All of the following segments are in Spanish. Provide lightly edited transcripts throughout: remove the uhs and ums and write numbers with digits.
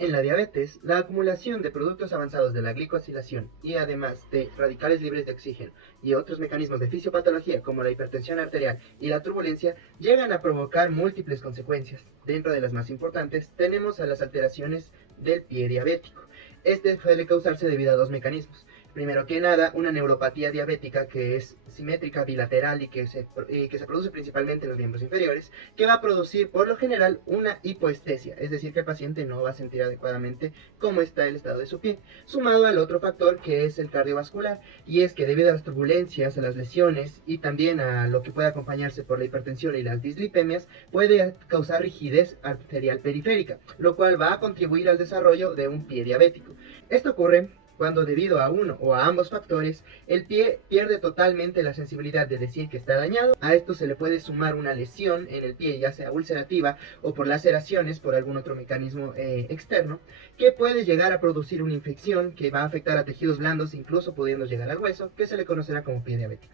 En la diabetes, la acumulación de productos avanzados de la glicosilación y además de radicales libres de oxígeno y otros mecanismos de fisiopatología como la hipertensión arterial y la turbulencia llegan a provocar múltiples consecuencias. Dentro de las más importantes tenemos a las alteraciones del pie diabético. Este suele causarse debido a dos mecanismos. Primero que nada, una neuropatía diabética que es simétrica, bilateral y que se produce principalmente en los miembros inferiores, que va a producir por lo general una hipoestesia, es decir, que el paciente no va a sentir adecuadamente cómo está el estado de su pie, sumado al otro factor que es el cardiovascular, y es que debido a las turbulencias, a las lesiones y también a lo que puede acompañarse por la hipertensión y las dislipemias, puede causar rigidez arterial periférica, lo cual va a contribuir al desarrollo de un pie diabético. Esto ocurre cuando debido a uno o a ambos factores, el pie pierde totalmente la sensibilidad de decir que está dañado. A esto se le puede sumar una lesión en el pie, ya sea ulcerativa o por laceraciones por algún otro mecanismo externo, que puede llegar a producir una infección que va a afectar a tejidos blandos, incluso pudiendo llegar al hueso, que se le conocerá como pie diabético.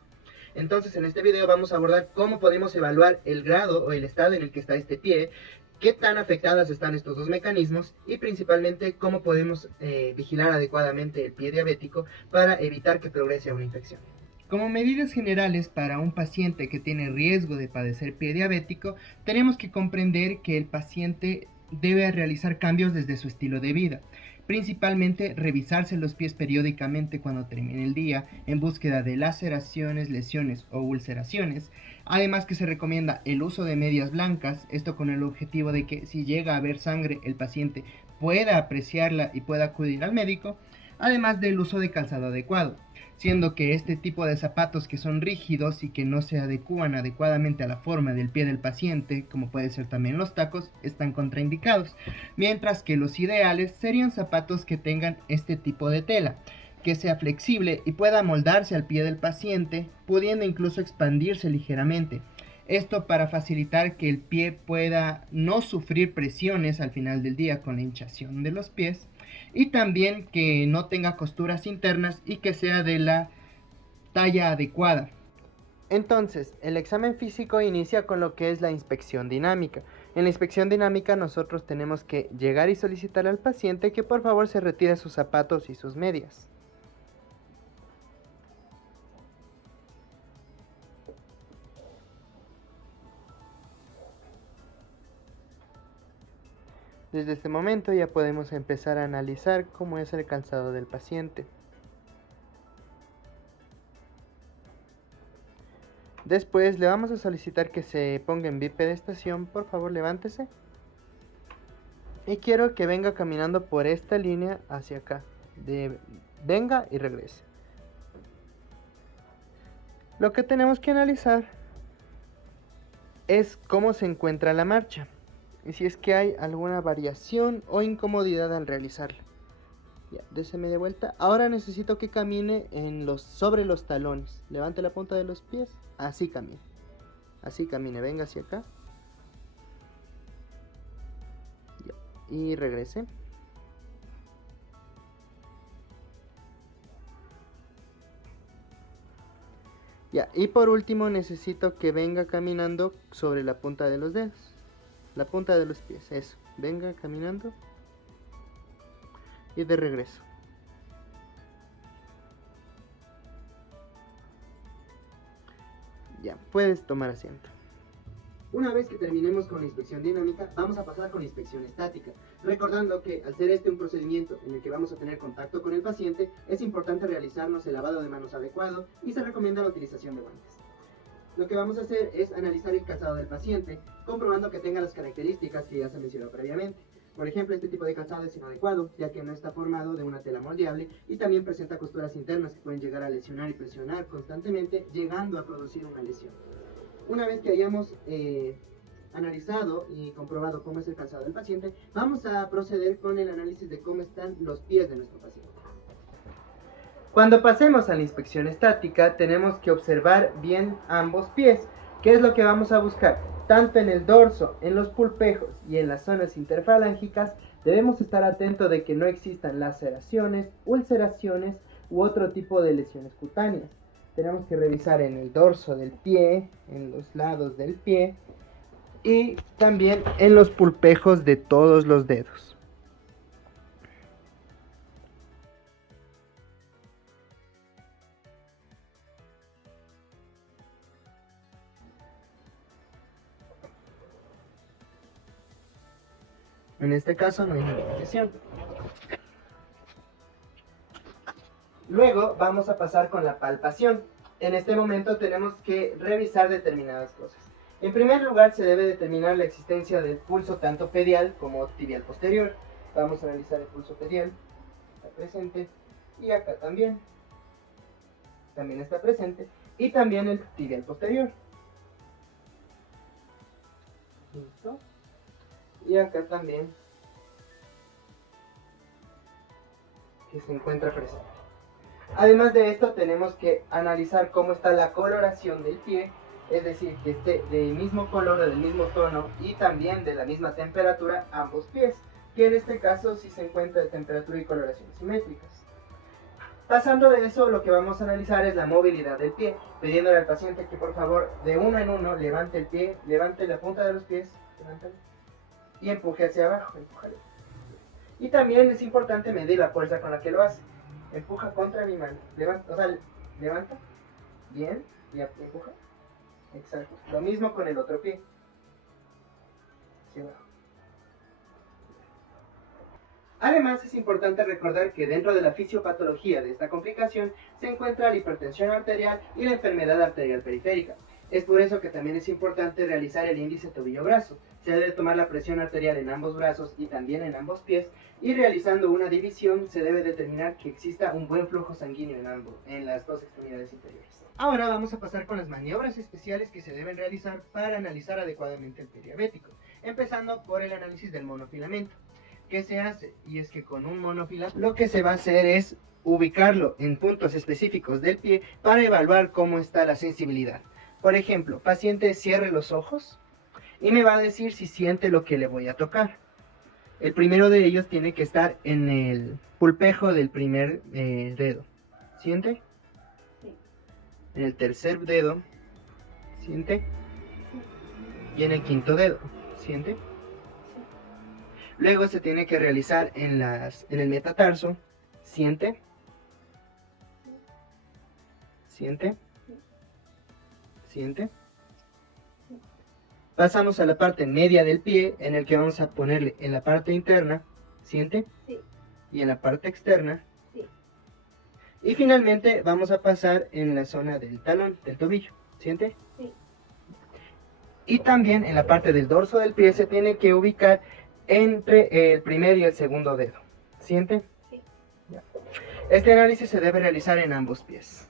Entonces, en este video vamos a abordar cómo podemos evaluar el grado o el estado en el que está este pie, qué tan afectadas están estos dos mecanismos y principalmente cómo podemos vigilar adecuadamente el pie diabético para evitar que progrese a una infección. Como medidas generales para un paciente que tiene riesgo de padecer pie diabético, tenemos que comprender que el paciente debe realizar cambios desde su estilo de vida. Principalmente revisarse los pies periódicamente cuando termine el día en búsqueda de laceraciones, lesiones o ulceraciones. Además que se recomienda el uso de medias blancas, esto con el objetivo de que si llega a haber sangre el paciente pueda apreciarla y pueda acudir al médico, además del uso de calzado adecuado, siendo que este tipo de zapatos que son rígidos y que no se adecúan adecuadamente a la forma del pie del paciente, como puede ser también los tacos, están contraindicados, mientras que los ideales serían zapatos que tengan este tipo de tela, que sea flexible y pueda moldarse al pie del paciente, pudiendo incluso expandirse ligeramente. Esto para facilitar que el pie pueda no sufrir presiones al final del día con la hinchazón de los pies, y también que no tenga costuras internas y que sea de la talla adecuada. Entonces, el examen físico inicia con lo que es la inspección dinámica. En la inspección dinámica nosotros tenemos que llegar y solicitar al paciente que por favor se retire sus zapatos y sus medias. Desde este momento ya podemos empezar a analizar cómo es el calzado del paciente. Después le vamos a solicitar que se ponga en bipedestación. Por favor, levántese. Y quiero que venga caminando por esta línea hacia acá. Venga y regrese. Lo que tenemos que analizar es cómo se encuentra la marcha y si es que hay alguna variación o incomodidad al realizarla. Ya, dese media vuelta. Ahora necesito que camine sobre los talones. Levante la punta de los pies. Así camine. Así camine. Venga hacia acá. Ya, y regrese. Ya, y por último necesito que venga caminando sobre la punta de los dedos. La punta de los pies, eso. Venga caminando. Y de regreso. Ya, puedes tomar asiento. Una vez que terminemos con la inspección dinámica, vamos a pasar con la inspección estática, recordando que al ser este un procedimiento en el que vamos a tener contacto con el paciente, es importante realizarnos el lavado de manos adecuado y se recomienda la utilización de guantes. Lo que vamos a hacer es analizar el calzado del paciente, comprobando que tenga las características que ya se mencionó previamente. Por ejemplo, este tipo de calzado es inadecuado, ya que no está formado de una tela moldeable y también presenta costuras internas que pueden llegar a lesionar y presionar constantemente, llegando a producir una lesión. Una vez que hayamos analizado y comprobado cómo es el calzado del paciente, vamos a proceder con el análisis de cómo están los pies de nuestro paciente. Cuando pasemos a la inspección estática, tenemos que observar bien ambos pies. ¿Qué es lo que vamos a buscar? Tanto en el dorso, en los pulpejos y en las zonas interfalángicas, debemos estar atentos de que no existan laceraciones, ulceraciones u otro tipo de lesiones cutáneas. Tenemos que revisar en el dorso del pie, en los lados del pie y también en los pulpejos de todos los dedos. En este caso no hay ninguna lesión. Luego vamos a pasar con la palpación. En este momento tenemos que revisar determinadas cosas. En primer lugar se debe determinar la existencia del pulso tanto pedial como tibial posterior. Vamos a analizar el pulso pedial. Está presente. Y acá también. También está presente. Y también el tibial posterior. Listo. Y acá también, que se encuentra presente. Además de esto tenemos que analizar cómo está la coloración del pie, es decir, que esté del mismo color, del mismo tono y también de la misma temperatura ambos pies, que en este caso sí se encuentra de temperatura y coloración simétricas. Pasando de eso, lo que vamos a analizar es la movilidad del pie, pidiéndole al paciente que por favor de uno en uno levante el pie, levante la punta de los pies, levántalo, y empuje hacia abajo, empújalo. Y también es importante medir la fuerza con la que lo hace. Empuja contra mi mano, levanta, o sea, levanta, bien, y empuja, exacto. Lo mismo con el otro pie, hacia abajo. Además es importante recordar que dentro de la fisiopatología de esta complicación se encuentra la hipertensión arterial y la enfermedad arterial periférica. Es por eso que también es importante realizar el índice tobillo-brazo. Se debe tomar la presión arterial en ambos brazos y también en ambos pies, y realizando una división se debe determinar que exista un buen flujo sanguíneo en las dos extremidades inferiores. Ahora vamos a pasar con las maniobras especiales que se deben realizar para analizar adecuadamente el pie diabético, empezando por el análisis del monofilamento. ¿Qué se hace? Y es que con un monofilamento lo que se va a hacer es ubicarlo en puntos específicos del pie para evaluar cómo está la sensibilidad. Por ejemplo, paciente cierre los ojos y me va a decir si siente lo que le voy a tocar. El primero de ellos tiene que estar en el pulpejo del primer dedo. ¿Siente? Sí. En el tercer dedo. ¿Siente? Sí. Y en el quinto dedo. ¿Siente? Sí. Luego se tiene que realizar en el metatarso. ¿Siente? ¿Siente? ¿Siente? Sí. Pasamos a la parte media del pie, en el que vamos a ponerle en la parte interna. ¿Siente? Sí. Y en la parte externa. Sí. Y finalmente vamos a pasar en la zona del talón, del tobillo. ¿Siente? Sí. Y también en la parte del dorso del pie se tiene que ubicar entre el primer y el segundo dedo. ¿Siente? Sí. Ya. Este análisis se debe realizar en ambos pies.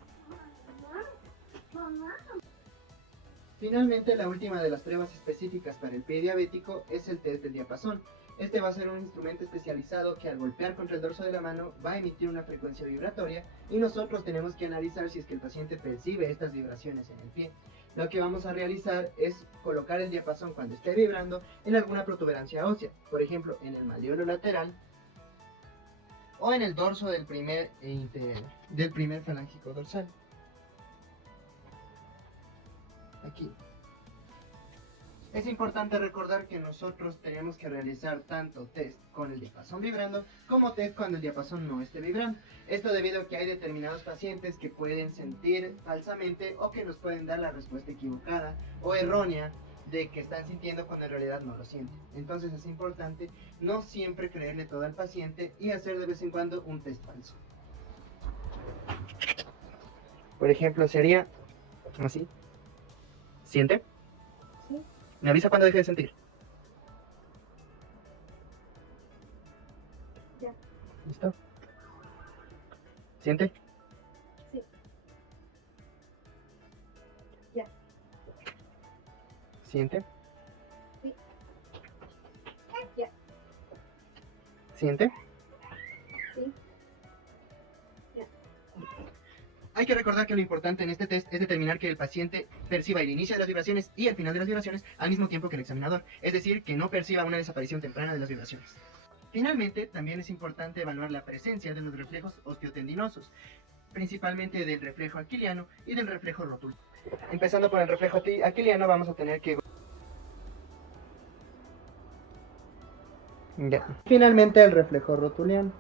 Finalmente, la última de las pruebas específicas para el pie diabético es el test del diapasón. Este va a ser un instrumento especializado que al golpear contra el dorso de la mano va a emitir una frecuencia vibratoria y nosotros tenemos que analizar si es que el paciente percibe estas vibraciones en el pie. Lo que vamos a realizar es colocar el diapasón cuando esté vibrando en alguna protuberancia ósea, por ejemplo en el malleolo lateral o en el dorso del primer falángico dorsal. Aquí. Es importante recordar que nosotros tenemos que realizar tanto test con el diapasón vibrando como test cuando el diapasón no esté vibrando. Esto debido a que hay determinados pacientes que pueden sentir falsamente o que nos pueden dar la respuesta equivocada o errónea de que están sintiendo cuando en realidad no lo sienten. Entonces es importante no siempre creerle todo al paciente y hacer de vez en cuando un test falso. Por ejemplo, sería así. ¿Siente? Sí. ¿Me avisa cuando deje de sentir? Ya. ¿Listo? ¿Siente? Sí. Ya. ¿Siente? Sí. Ya. ¿Siente? Sí. Ya. Hay que recordar que lo importante en este test es determinar que el paciente perciba el inicio de las vibraciones y el final de las vibraciones al mismo tiempo que el examinador, es decir, que no perciba una desaparición temprana de las vibraciones. Finalmente, también es importante evaluar la presencia de los reflejos osteotendinosos, principalmente del reflejo aquiliano y del reflejo rotuliano. Empezando por el reflejo aquiliano, vamos a tener que... Ya. Finalmente el reflejo rotuliano.